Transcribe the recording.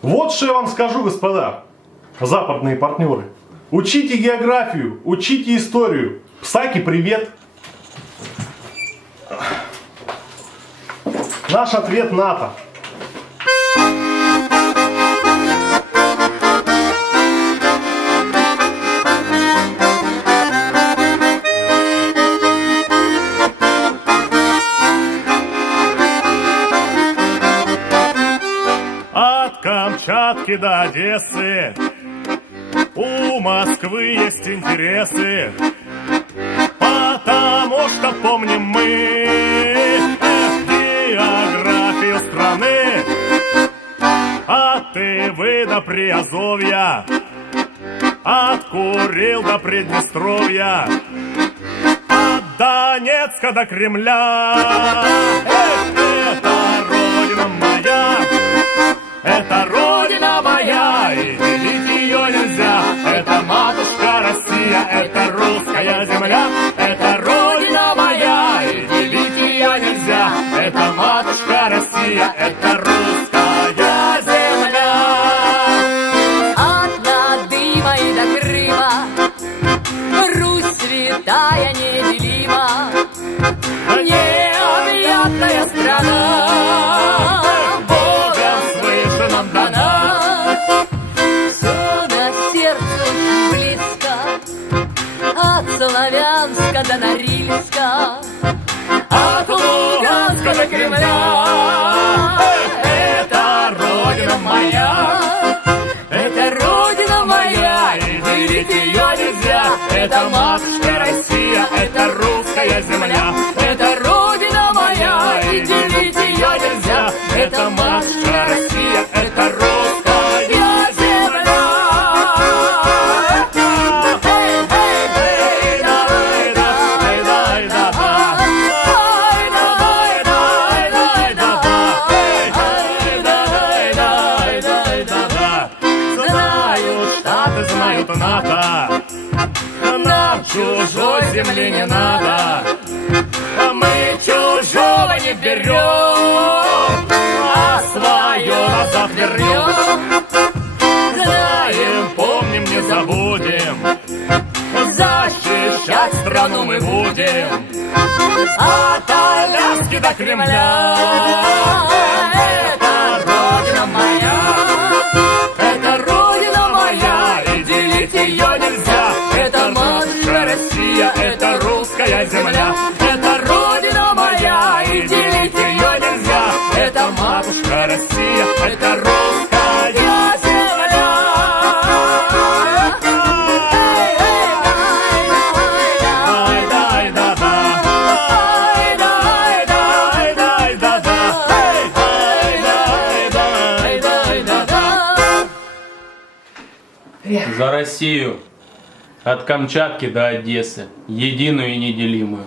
Вот что я вам скажу, господа, западные партнеры. Учите географию, учите историю. Псаки, привет. Наш ответ НАТО. От Камчатки до Одессы у Москвы есть интересы, потому что помним мы географию страны. От Тывы до Приазовья, от Курил до Приднестровья, от Донецка до Кремля. Это родина моя, это родина моя, и делить ее нельзя. Это матушка Россия, это русская земля. Это родина моя, и делить ее нельзя. Это матушка Россия, это русская земля. От Надыма и до Крыма Русь святая неделима, необъятная страна, Богом свыше нам дана. все на сердце очень близко, от Славянска до Норильска, От Луганска до Кремля. Это родина моя, это родина моя, и делить ее нельзя. Это матушка Россия, это русская земля. Это родина моя, и делить ее нельзя. Это матушка Россия, это русская земля. Знают Штаты, знают НАТО, нам чужой земли не надо. Мы чужого не берем, а свое назад вернем. Знаем, помним, не забудем, защищать страну мы будем. От Аляски до Кремля. Это родина моя, это родина моя, и делить ее нельзя. Это матушка Россия, это русская земля. Это родина моя, и делить ее нельзя. Это матушка Россия, это русская земля. Ай, дай, да, да. Ай, дай, дай, дай, да, да. Ай, дай, дай, дай, да, да. За Россию! От Камчатки до Одессы, единую и неделимую.